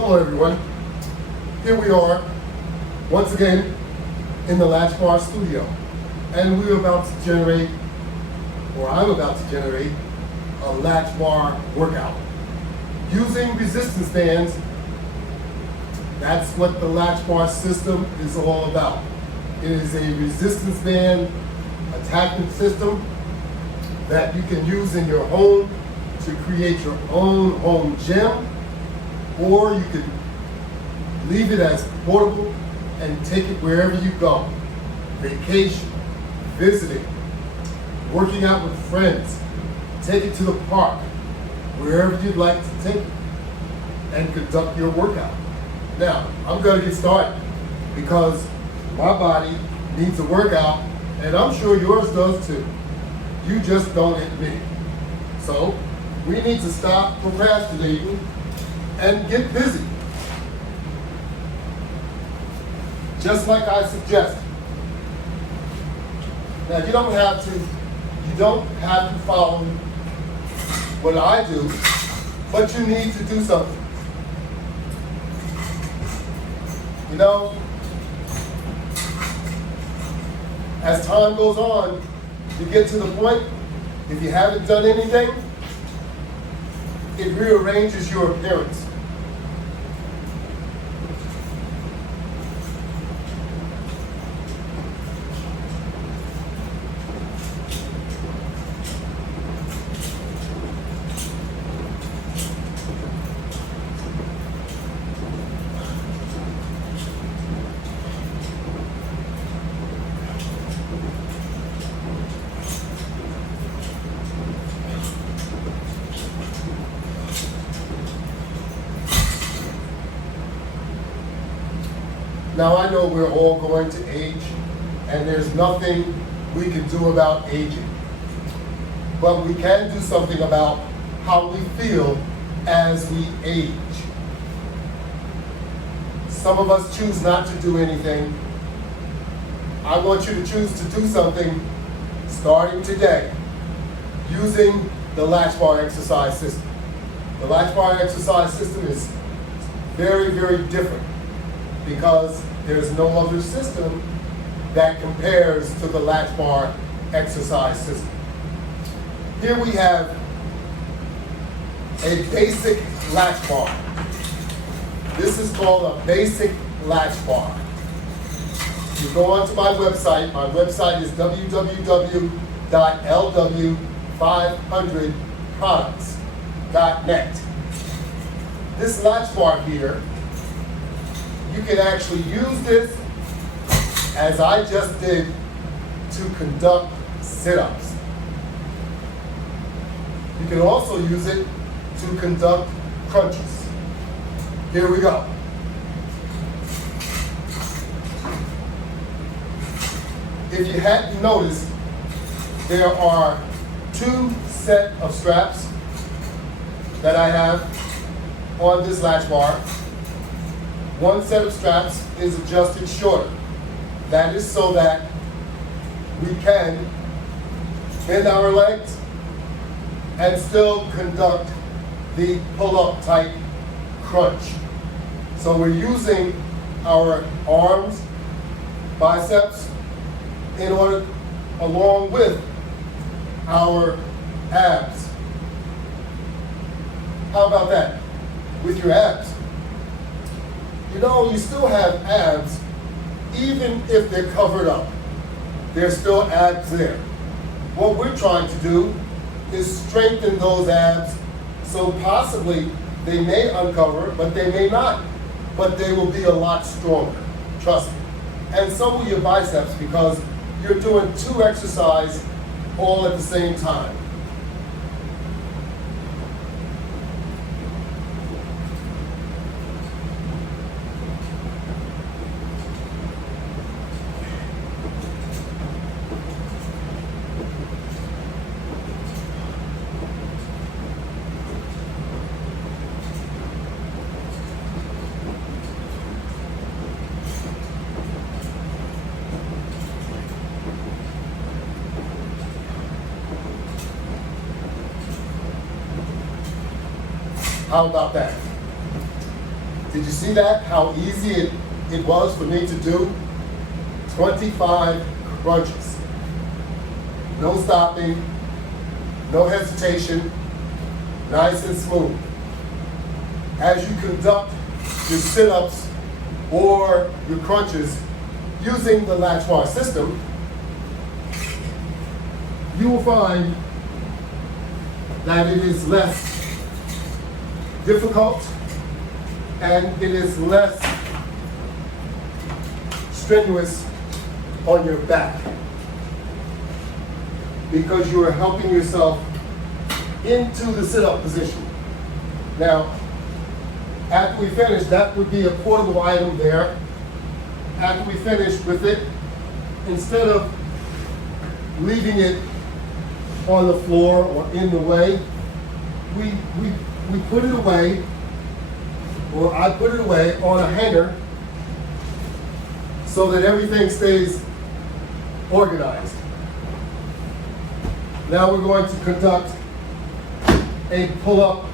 Hello everyone, here we are once again in the Latchbar studio, and I'm about to generate a Latchbar workout using resistance bands. That's what the Latchbar system is all about. It is a resistance band attachment system that you can use in your home to create your own home gym, or you can leave it as portable and take it wherever you go. Vacation, visiting, working out with friends, take it to the park, wherever you'd like to take it, and conduct your workout. Now, I'm going to get started because my body needs a workout, and I'm sure yours does too. You just don't admit it. So, we need to stop procrastinating and get busy. Just like I suggested. Now, you don't have to follow what I do, but you need to do something. You know, as time goes on, you get to the point, if you haven't done anything, it rearranges your appearance. Now, I know we're all going to age, and there's nothing we can do about aging. But we can do something about how we feel as we age. Some of us choose not to do anything. I want you to choose to do something starting today using the Latchbar exercise system. The Latchbar exercise system is very, very different because there's no other system that compares to the Latchbar exercise system. Here we have a basic latch bar. This is called a basic latch bar. You go onto my website. My website is www.lw500products.net. This latch bar here, you can actually use this, as I just did, to conduct sit-ups. You can also use it to conduct crunches. Here we go. If you hadn't noticed, there are two sets of straps that I have on this latch bar. One set of straps is adjusted shorter. That is so that we can bend our legs and still conduct the pull-up type crunch. So we're using our arms, biceps, in order, along with our abs. How about that? With your abs. You know, you still have abs, even if they're covered up. There's still abs there. What we're trying to do is strengthen those abs, so possibly they may uncover, but they may not. But they will be a lot stronger, trust me. And so will your biceps, because you're doing two exercises all at the same time. How about that? Did you see that? How easy it was for me to do? 25 crunches. No stopping, no hesitation, nice and smooth. As you conduct your sit-ups or your crunches using the Latchbar system, you will find that it is less difficult and it is less strenuous on your back because you are helping yourself into the sit-up position. Now, after we finish, that would be a portable item there. After we finish with it, instead of leaving it on the floor or in the way, we put it away, or I put it away on a hanger so that everything stays organized. Now we're going to conduct a pull-up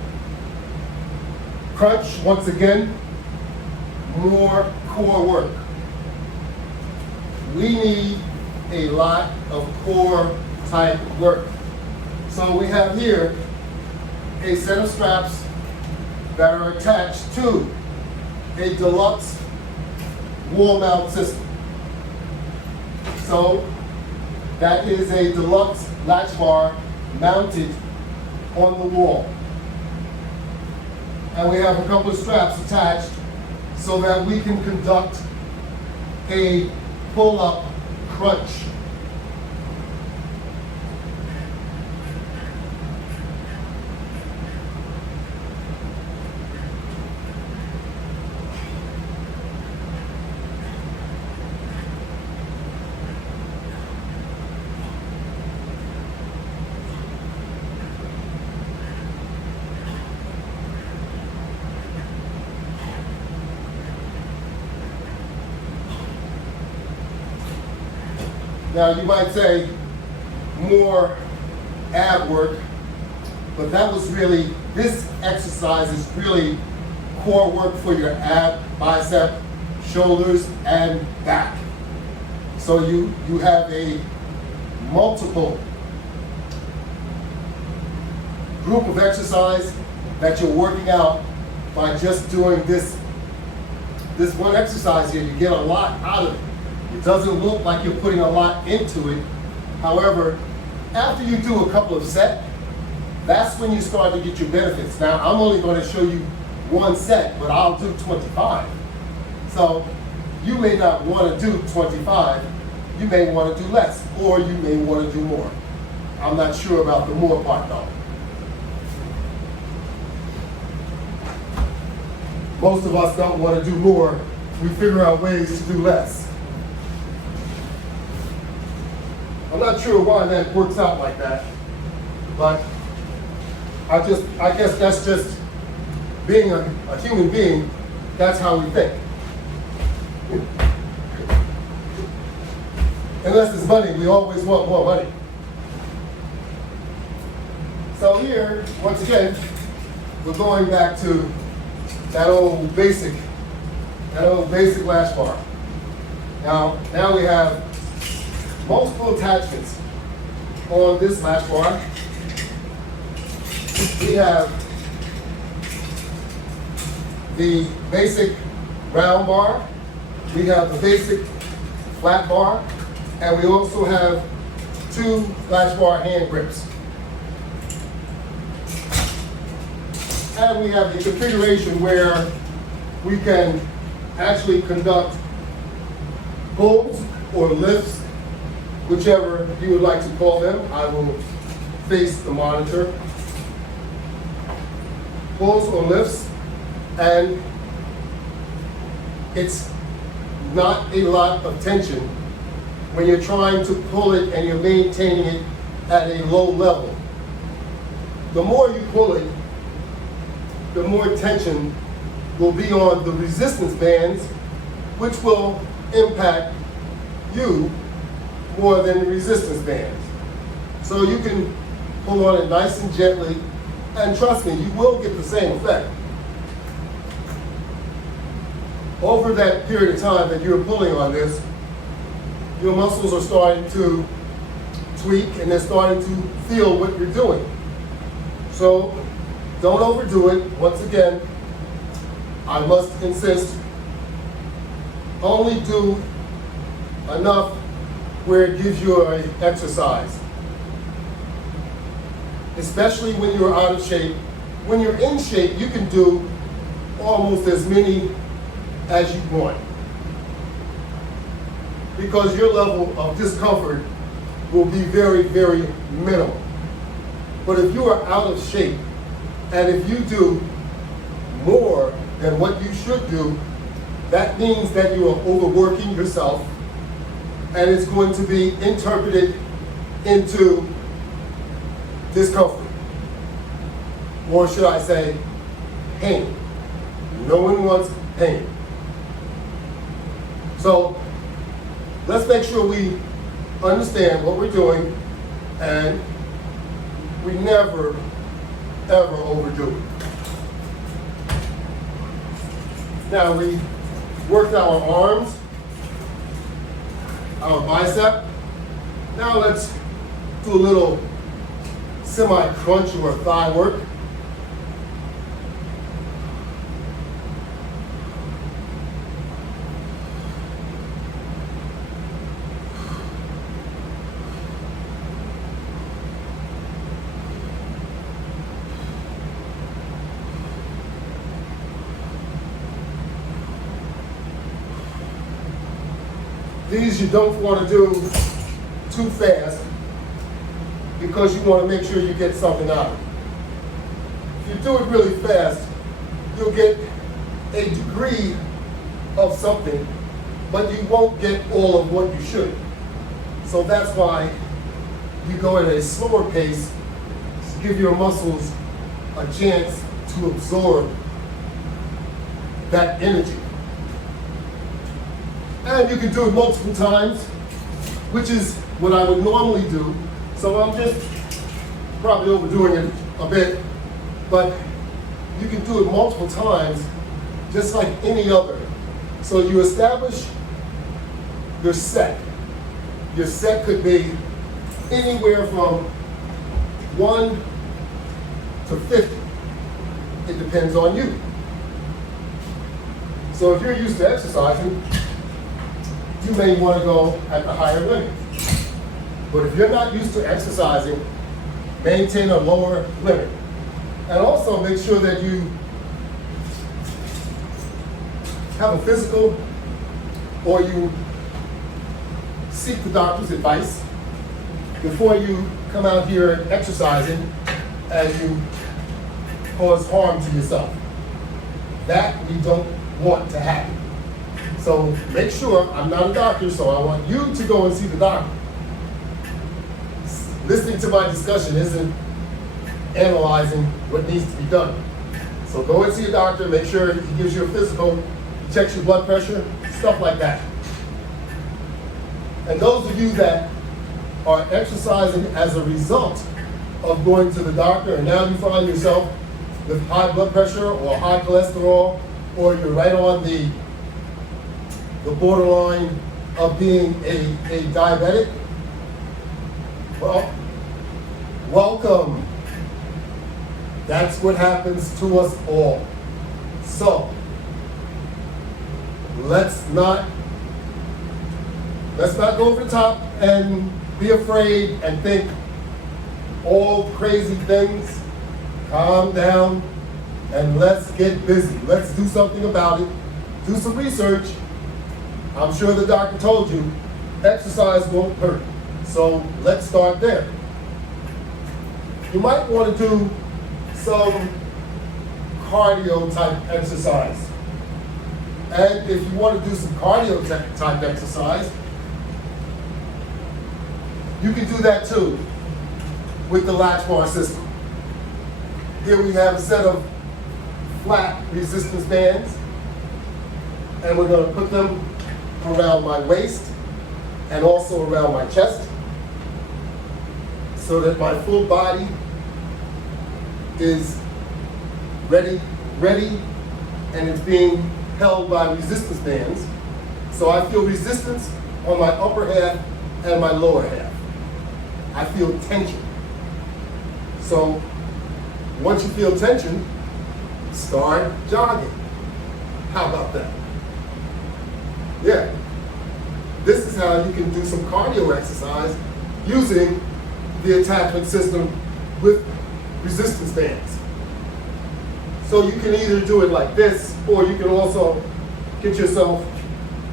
crunch. Once again, more core work. We need a lot of core type work. So we have here a set of straps that are attached to a deluxe wall mount system. So that is a deluxe latch bar mounted on the wall. And we have a couple of straps attached so that we can conduct a pull-up crunch. Now you might say more ab work, but that was really, this exercise is really core work for your ab, bicep, shoulders, and back. So you have a multiple group of exercise that you're working out by just doing this one exercise here. You get a lot out of it. It doesn't look like you're putting a lot into it. However, after you do a couple of sets, that's when you start to get your benefits. Now, I'm only going to show you one set, but I'll do 25. So you may not want to do 25. You may want to do less, or you may want to do more. I'm not sure about the more part, though. Most of us don't want to do more. We figure out ways to do less. I'm not sure why that works out like that, but I guess that's just being a human being. That's how we think. Unless it's money, we always want more money. So here, once again, we're going back to that old basic latch bar. Now we have multiple attachments on this latch bar. We have the basic round bar, we have the basic flat bar, and we also have two latch bar hand grips. And we have the configuration where we can actually conduct pulls or lifts, whichever you would like to call them. I will face the monitor. Pulls or lifts, and it's not a lot of tension when you're trying to pull it and you're maintaining it at a low level. The more you pull it, the more tension will be on the resistance bands, which will impact you more than the resistance bands. So you can pull on it nice and gently, and trust me, you will get the same effect. over that period of time that you're pulling on this, your muscles are starting to tweak and they're starting to feel what you're doing. So don't overdo it. Once again, I must insist, only do enough where it gives you an exercise. Especially when you're out of shape. When you're in shape, you can do almost as many as you want, because your level of discomfort will be very, very minimal. But if you are out of shape, and if you do more than what you should do, that means that you are overworking yourself, and it's going to be interpreted into discomfort. Or should I say, pain. No one wants pain. So let's make sure we understand what we're doing, and we never, ever overdo it. Now we worked our arms, our bicep. Now let's do a little semi-crunch or thigh work. These you don't want to do too fast, because you want to make sure you get something out of it. If you do it really fast, you'll get a degree of something, but you won't get all of what you should. So that's why you go at a slower pace to give your muscles a chance to absorb that energy. And you can do it multiple times, which is what I would normally do. So I'm just probably overdoing it a bit, but you can do it multiple times, just like any other. So you establish your set. Your set could be anywhere from 1 to 50. It depends on you. So if you're used to exercising, you may want to go at the higher limit. But if you're not used to exercising, maintain a lower limit. And also make sure that you have a physical, or you seek the doctor's advice before you come out here exercising and you cause harm to yourself. That we don't want to happen. So make sure, I'm not a doctor, so I want you to go and see the doctor. Listening to my discussion isn't analyzing what needs to be done. So go and see a doctor, make sure he gives you a physical, checks your blood pressure, stuff like that. And those of you that are exercising as a result of going to the doctor, and now you find yourself with high blood pressure or high cholesterol, or you're right on the borderline of being a diabetic, well, welcome. That's what happens to us all. So, let's not go over the top and be afraid and think all crazy things. Calm down and let's get busy. Let's do something about it. Do some research. I'm sure the doctor told you exercise won't hurt. So let's start there. You might want to do some cardio type exercise. And if you want to do some cardio type exercise, you can do that too with the Latchbar system. Here we have a set of flat resistance bands, and we're going to put them around my waist and also around my chest, so that my full body is ready, and it's being held by resistance bands. So I feel resistance on my upper half and my lower half. I feel tension. So once you feel tension, start jogging. How about that? Yeah. This is how you can do some cardio exercise using the attachment system with resistance bands. So you can either do it like this, or you can also get yourself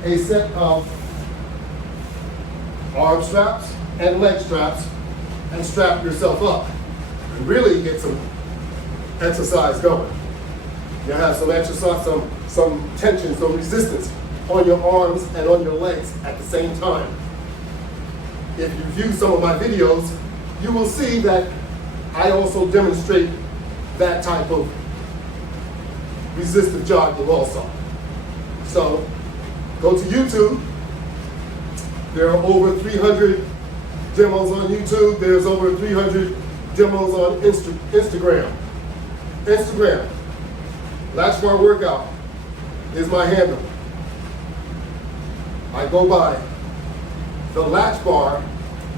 a set of arm straps and leg straps and strap yourself up and really get some exercise going. You'll have some exercise, some tension, some resistance on your arms and on your legs at the same time. If you view some of my videos, you will see that I also demonstrate that type of resistive jogging also. So go to YouTube. There are over 300 demos on YouTube. There's over 300 demos on Instagram. Latchbar Workout is my handle. I go by the Latchbar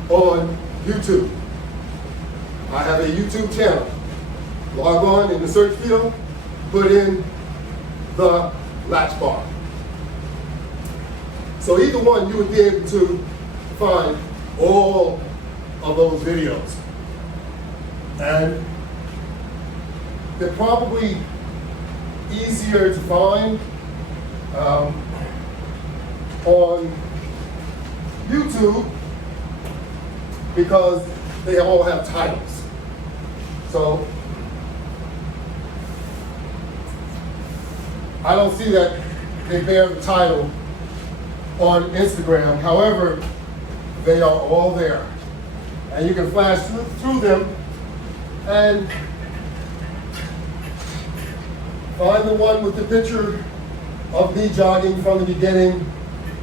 on YouTube. I have a YouTube channel. Log on in the search field, put in the Latchbar. So either one, you would be able to find all of those videos. And they're probably easier to find on YouTube because they all have titles. So I don't see that they bear the title on Instagram. However, they are all there. And you can flash through them and find the one with the picture of me jogging from the beginning,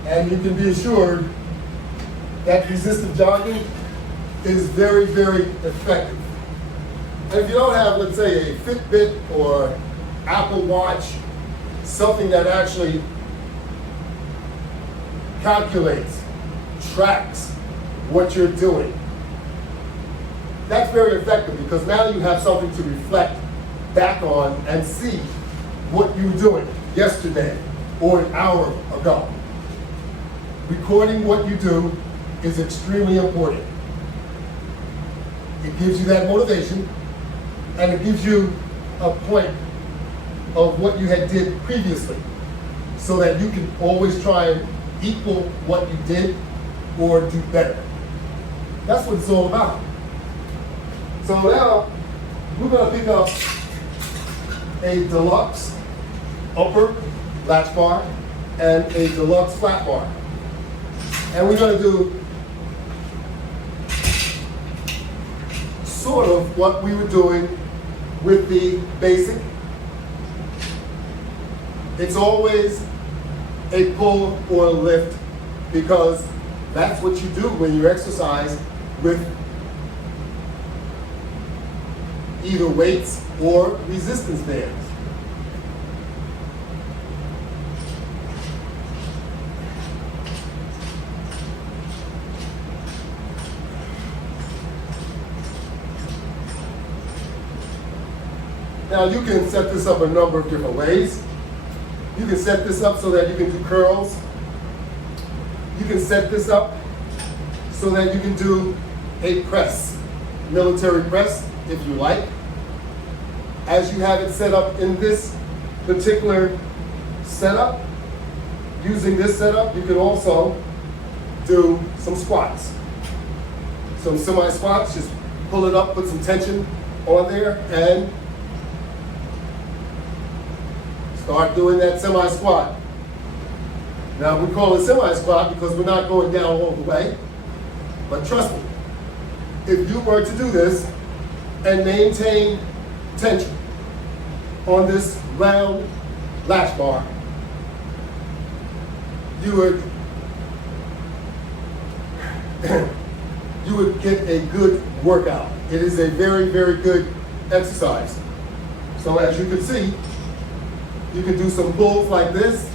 and you can be assured that resistive jogging is very, very effective. And if you don't have, let's say, a Fitbit or Apple Watch, something that actually calculates, tracks what you're doing, that's very effective because now you have something to reflect back on and see what you were doing yesterday or an hour ago. Recording what you do is extremely important. It gives you that motivation, and it gives you a point of what you had did previously so that you can always try and equal what you did or do better. That's what it's all about. So now we're going to pick up a deluxe upper latch bar and a deluxe flat bar. And we're going to do sort of what we were doing with the basic. It's always a pull or a lift because that's what you do when you exercise with either weights or resistance bands. Now you can set this up a number of different ways. You can set this up so that you can do curls. You can set this up so that you can do a press, military press, if you like. As you have it set up in this particular setup, using this setup, you can also do some squats. Some semi-squats, just pull it up, put some tension on there, and start doing that semi-squat. Now we call it semi-squat because we're not going down all the way, but trust me, if you were to do this and maintain tension on this round latch bar, you would get a good workout. It is a very, very good exercise. So as you can see, You can do some pulls like this,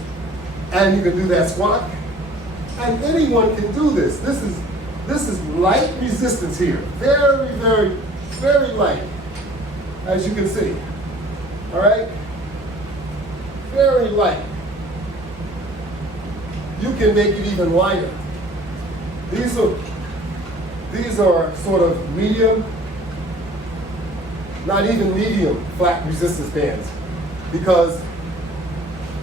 and you can do that squat. And anyone can do this. This is light resistance here. Very, very, very light, as you can see. All right? Very light. You can make it even lighter. These are sort of medium, not even medium flat resistance bands, because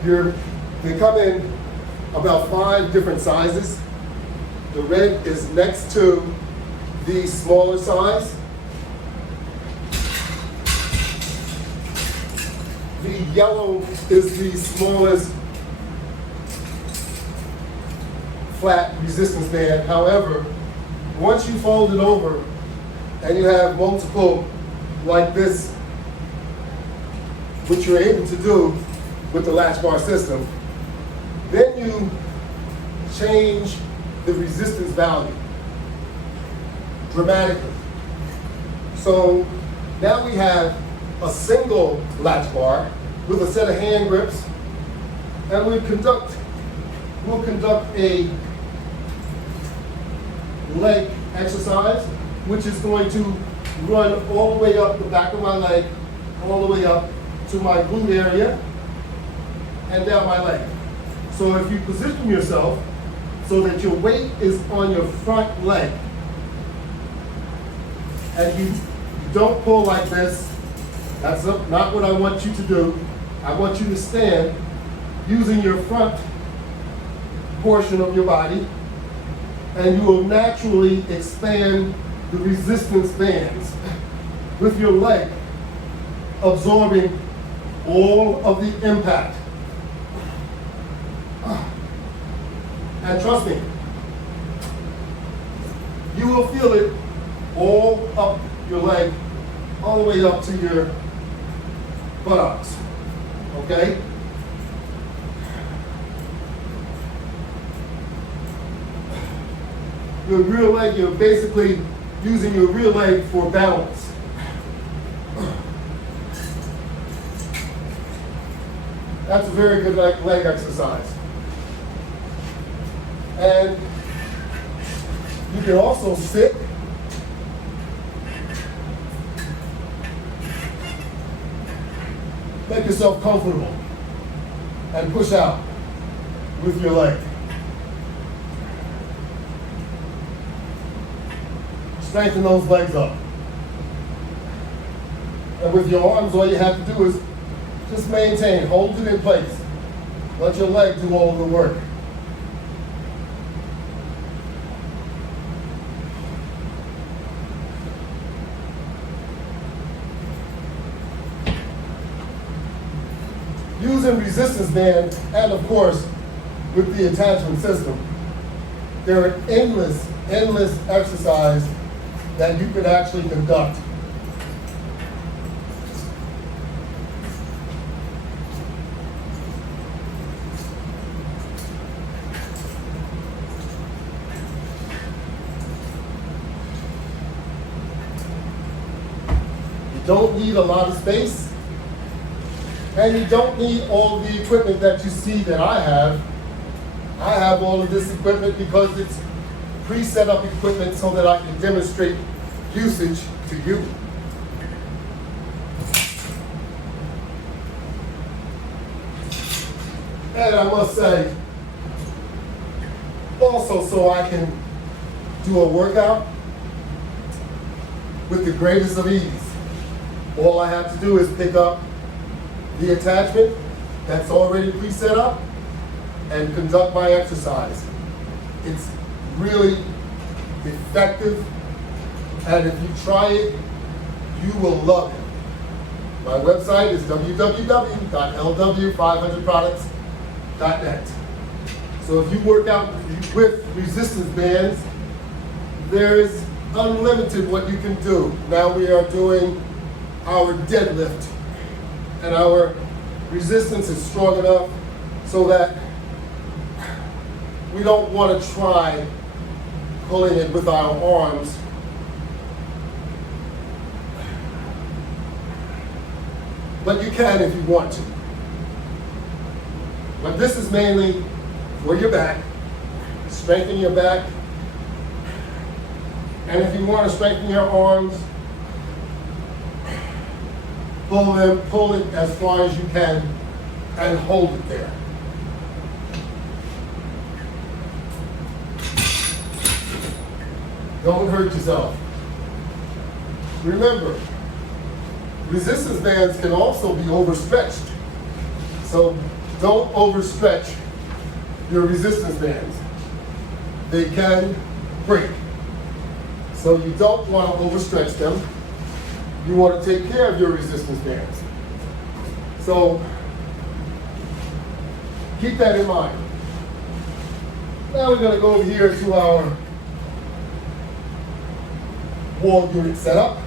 they come in about 5 different sizes. The red is next to the smaller size. The yellow is the smallest flat resistance band. However, once you fold it over and you have multiple like this, which you're able to do with the Latchbar system, then you change the resistance value dramatically. So now we have a single latch bar with a set of hand grips, and we'll conduct a leg exercise, which is going to run all the way up the back of my leg, all the way up to my glute area, and down my leg. So if you position yourself so that your weight is on your front leg, and you don't pull like this, that's not what I want you to do. I want you to stand using your front portion of your body, and you will naturally expand the resistance bands with your leg absorbing all of the impact. And trust me, you will feel it all up your leg, all the way up to your buttocks, okay? Your rear leg, you're basically using your rear leg for balance. That's a very good leg exercise. And you can also sit make yourself comfortable and push out with your leg. Strengthen those legs up. And with your arms, all you have to do is just maintain, hold it in place. Let your leg do all the work. Using resistance band, and of course, with the attachment system, there are endless exercises that you could actually conduct. You don't need a lot of space, and you don't need all the equipment that you see that I have. I have all of this equipment because it's pre-set up equipment so that I can demonstrate usage to you. And I must say, also so I can do a workout with the greatest of ease. All I have to do is pick up the attachment that's already pre-set up and conduct my exercise. It's really effective, and if you try it, you will love it. My website is www.lw500products.net. So if you work out with resistance bands, there's unlimited what you can do. Now we are doing our deadlift, and our resistance is strong enough so that we don't want to try pulling it with our arms. But you can if you want to. But this is mainly for your back, strengthen your back. And if you want to strengthen your arms, pull it as far as you can and hold it there. Don't hurt yourself. Remember, resistance bands can also be overstretched. So don't overstretch your resistance bands. They can break. So you don't want to overstretch them. You want to take care of your resistance bands. So keep that in mind. Now we're going to go over here to our wall unit setup,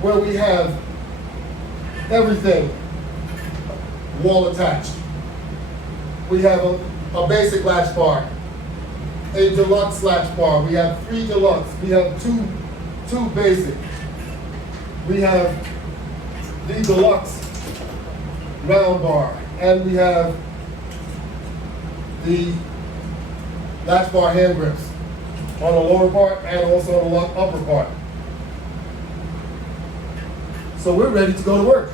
where we have everything wall attached. We have a basic latch bar, a deluxe latch bar. We have 3 deluxe. We have two basic. We have the deluxe round bar, and we have the latch bar hand grips on the lower part and also on the upper part. So we're ready to go to work.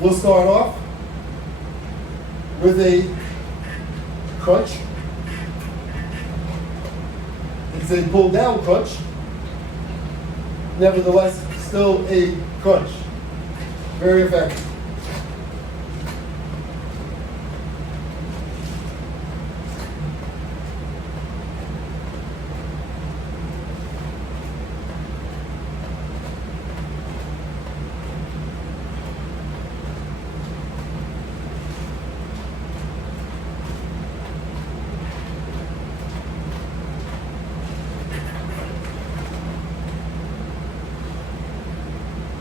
We'll start off with a crunch. It's a pull down crunch. Nevertheless, still a crunch. Very effective.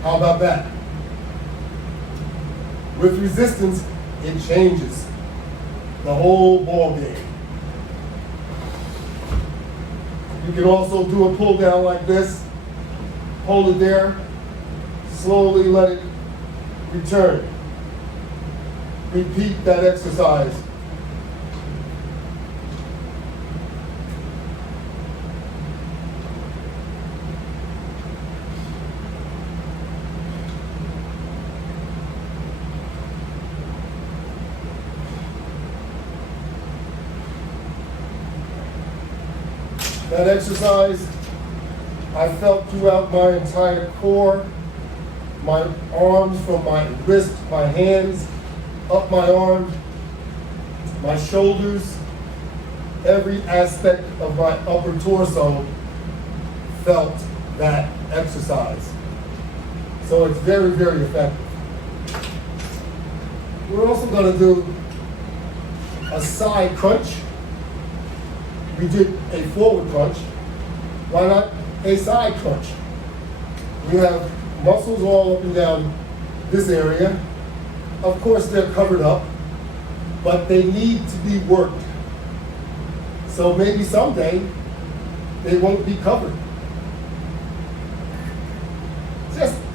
How about that? With resistance, it changes the whole ball game. You can also do a pull down like this. Hold it there. Slowly let it return. Repeat that exercise. That exercise I felt throughout my entire core, my arms from my wrist, my hands, up my arm, my shoulders, every aspect of my upper torso felt that exercise. So it's very, very effective. We're also going to do a side crunch. We did a forward crunch. Why not a side crunch? We have muscles all up and down this area. Of course, they're covered up, but they need to be worked. So maybe someday they won't be covered.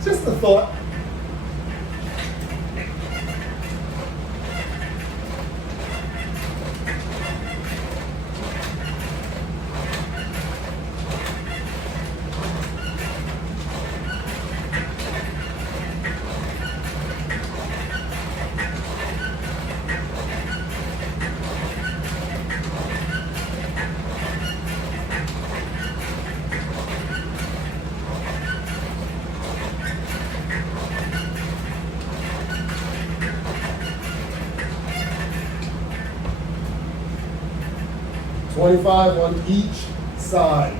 Just a thought. $25 on each side.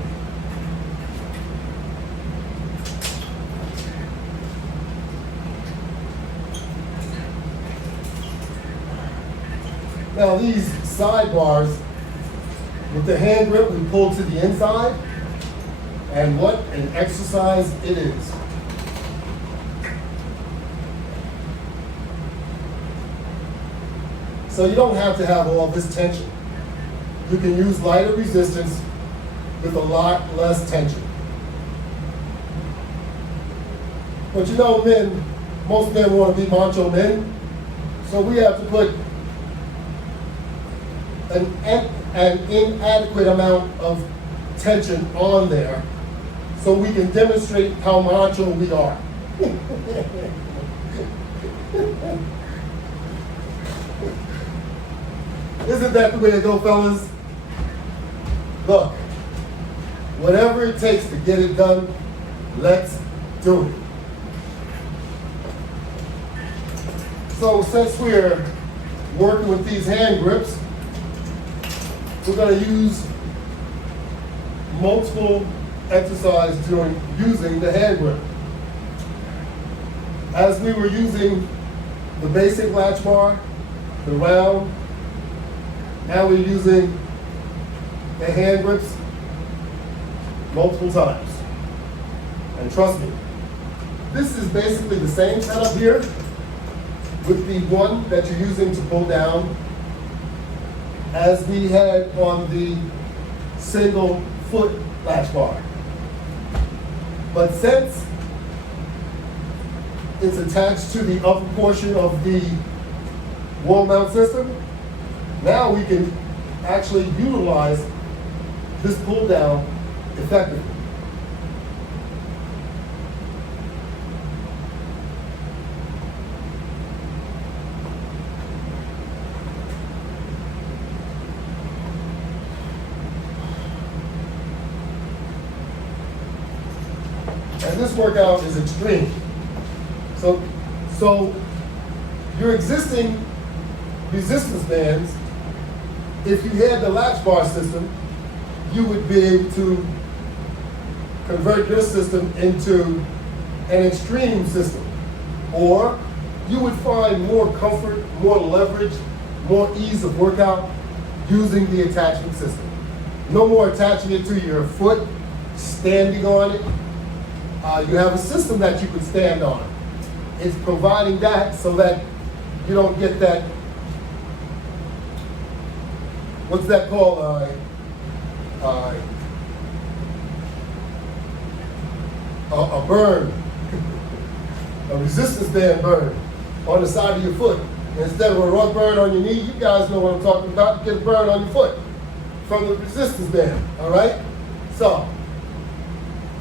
Now these side bars, with the hand grip, we pull to the inside, and what an exercise it is. So you don't have to have all this tension. You can use lighter resistance with a lot less tension. But you know, men, most men want to be macho men, so we have to put an inadequate amount of tension on there so we can demonstrate how macho we are. Isn't that the way to go, fellas? Look, whatever it takes to get it done, let's do it. So since we're working with these hand grips, we're going to use multiple exercises during using the hand grip. As we were using the basic latch bar, the round, now we're using the hand grips multiple times. And trust me, this is basically the same setup here with the one that you're using to pull down as we had on the single foot latch bar. But since it's attached to the upper portion of the wall mount system, now we can actually utilize this pull down effectively. And this workout is extreme. So your existing resistance bands, if you had the Latchbar system, you would be able to convert your system into an extreme system. Or you would find more comfort, more leverage, more ease of workout using the attachment system. No more attaching it to your foot, standing on it. You have a system that you can stand on. It's providing that so that you don't get that, what's that called? A burn, a resistance band burn on the side of your foot. Instead of a rug burn on your knee, you guys know what I'm talking about, get a burn on your foot from the resistance band, all right? So,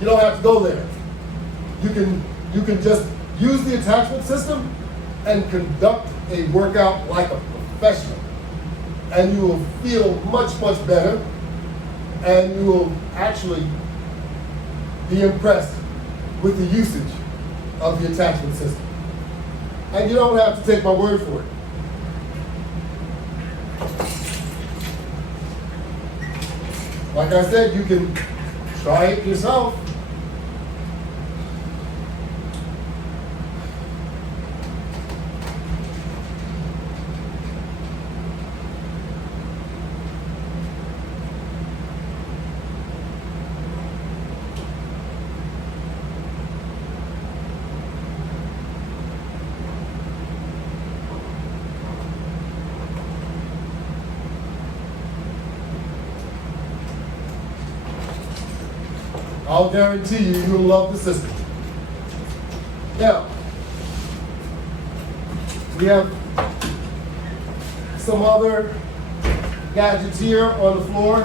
you don't have to go there. You can just use the attachment system and conduct a workout like a professional. And you will feel much, much better, and you will actually be impressed with the usage of the attachment system. And you don't have to take my word for it. Like I said, you can try it yourself. I'll guarantee you'll love the system. Now, we have some other gadgets here on the floor.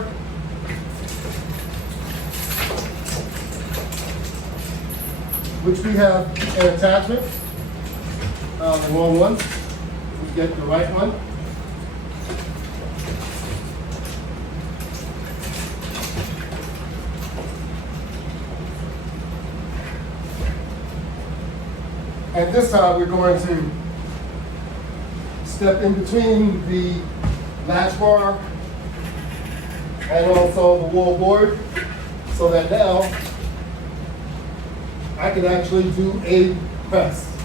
Which we have an attachment. The wrong one. We get the right one. And this time we're going to step in between the latch bar and also the wall board so that now I can actually do a press.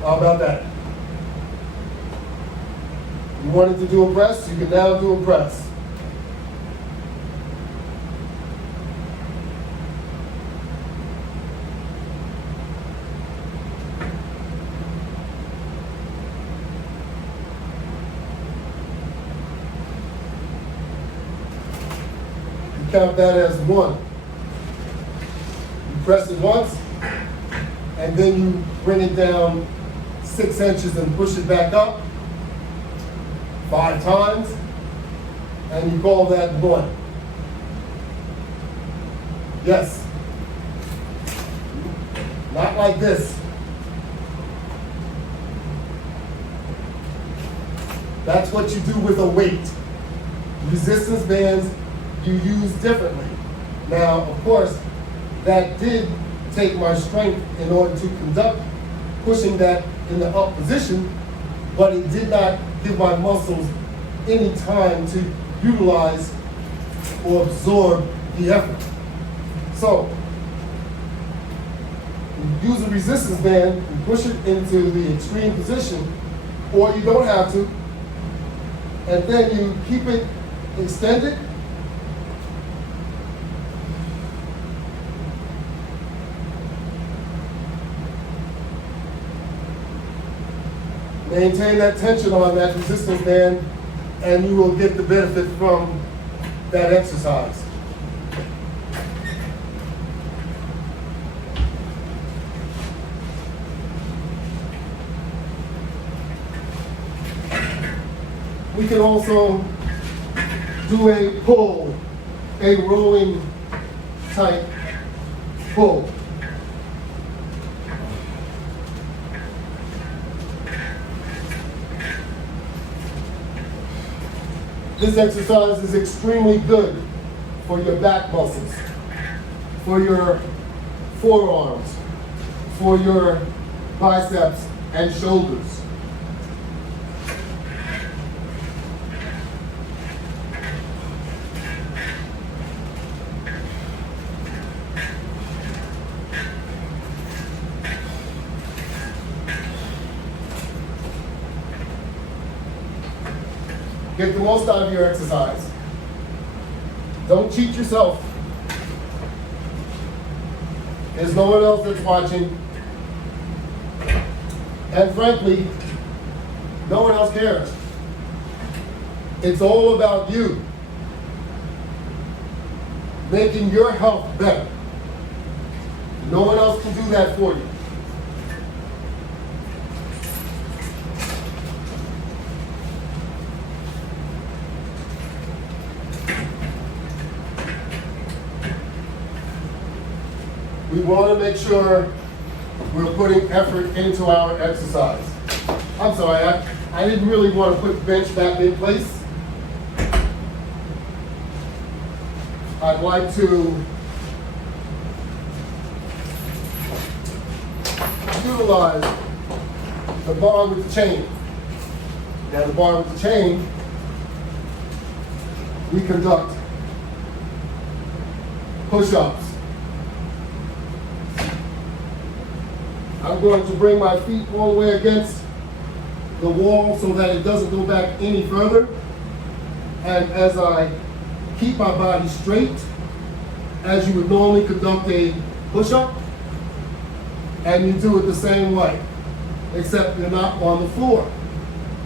How about that? You wanted to do a press, you can now do a press. Count that as one. press it once, and then you bring it down 6 inches and push it back up 5 times, and you call that 1. Yes. Not like this. That's what you do with a weight. Resistance bands you use differently. Now, of course, that did take my strength in order to conduct pushing that in the up position, but it did not give my muscles any time to utilize or absorb the effort. So, you use a resistance band, you push it into the extreme position, or you don't have to, and then you keep it extended. Maintain that tension on that resistance band, and you will get the benefit from that exercise. We can also do a pull, a rowing type pull. This exercise is extremely good for your back muscles, for your forearms, for your biceps and shoulders. Get the most out of your exercise. Don't cheat yourself. There's no one else that's watching. And frankly, no one else cares. It's all about you. Making your health better. No one else can do that for you. We want to make sure we're putting effort into our exercise. I'm sorry, I didn't really want to put the bench back in place. I'd like to utilize the bar with the chain. Now the bar with the chain, we conduct push-ups. I'm going to bring my feet all the way against the wall so that it doesn't go back any further. And as I keep my body straight, as you would normally conduct a push-up, and you do it the same way, except you're not on the floor.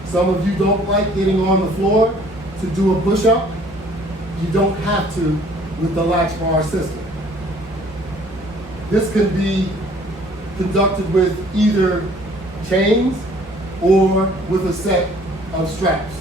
Some of you don't like getting on the floor to do a push-up. You don't have to with the Latchbar system. This can be conducted with either chains or with a set of straps.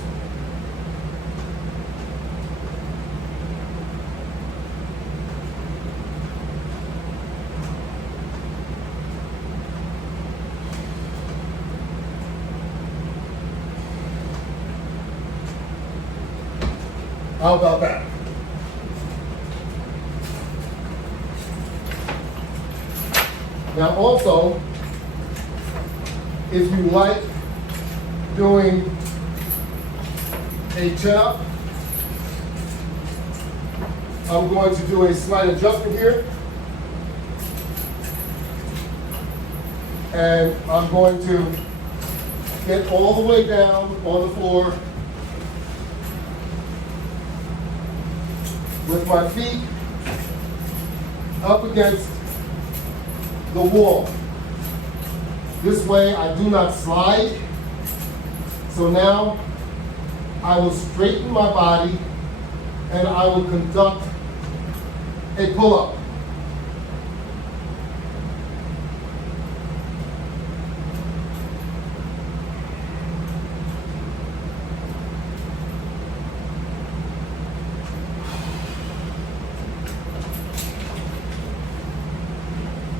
How about that? Now also, if you like doing a chin-up, I'm going to do a slight adjustment here. And I'm going to get all the way down on the floor with my feet up against the wall. This way I do not slide. So now I will straighten my body and I will conduct a pull-up.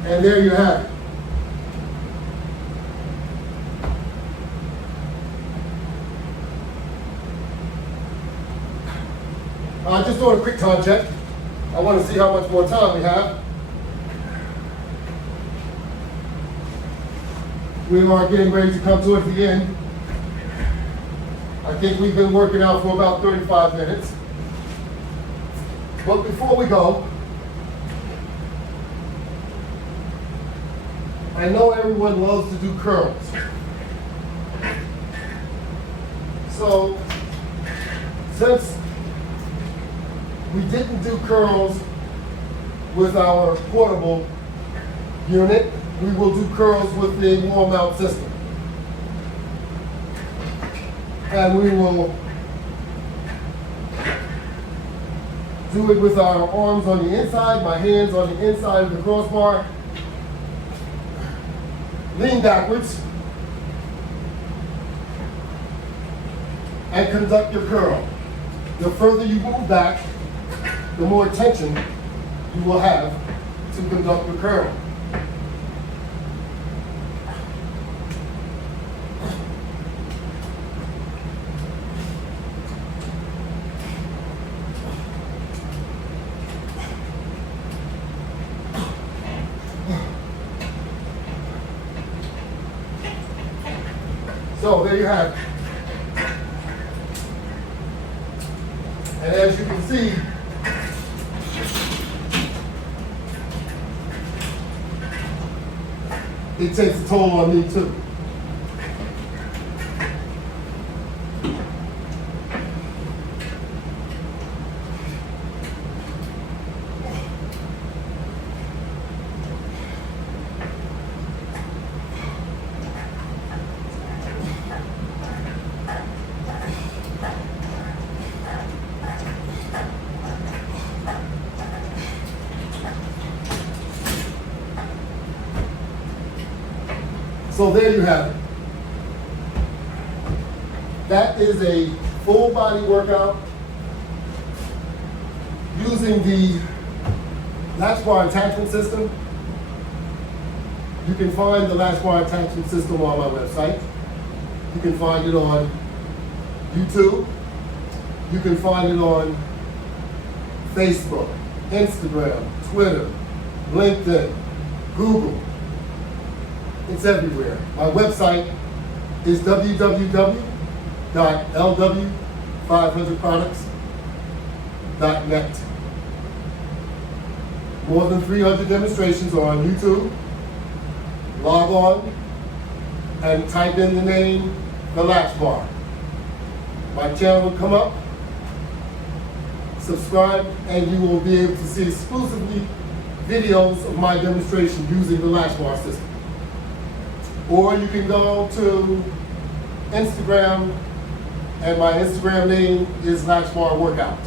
And there you have it. Just doing a quick time check. I want to see how much more time we have. We are getting ready to come towards the end. I think we've been working out for about 35 minutes. But before we go, I know everyone loves to do curls. So, since we didn't do curls with our portable unit, we will do curls with the wall mount system. And we will do it with our arms on the inside, my hands on the inside of the crossbar. Lean backwards and conduct your curl. The further you move back, the more tension you will have to conduct your curl. So there you have it. And as you can see, it takes a toll on me too. So there you have it. That is a full body workout using the Latchbar Attachment System. You can find the Latchbar Attachment System on my website. You can find it on YouTube. You can find it on Facebook, Instagram, Twitter, LinkedIn, Google. It's everywhere. My website is www.lw500products.net. More than 300 demonstrations are on YouTube. Log on and type in the name, The Latchbar. My channel will come up. Subscribe and you will be able to see exclusively videos of my demonstration using the Latchbar system. Or you can go to Instagram, and my Instagram name is Latchbar Workout.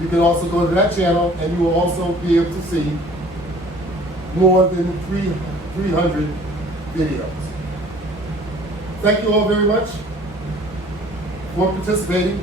You can also go to that channel, and you will also be able to see more than 300 videos. Thank you all very much for participating.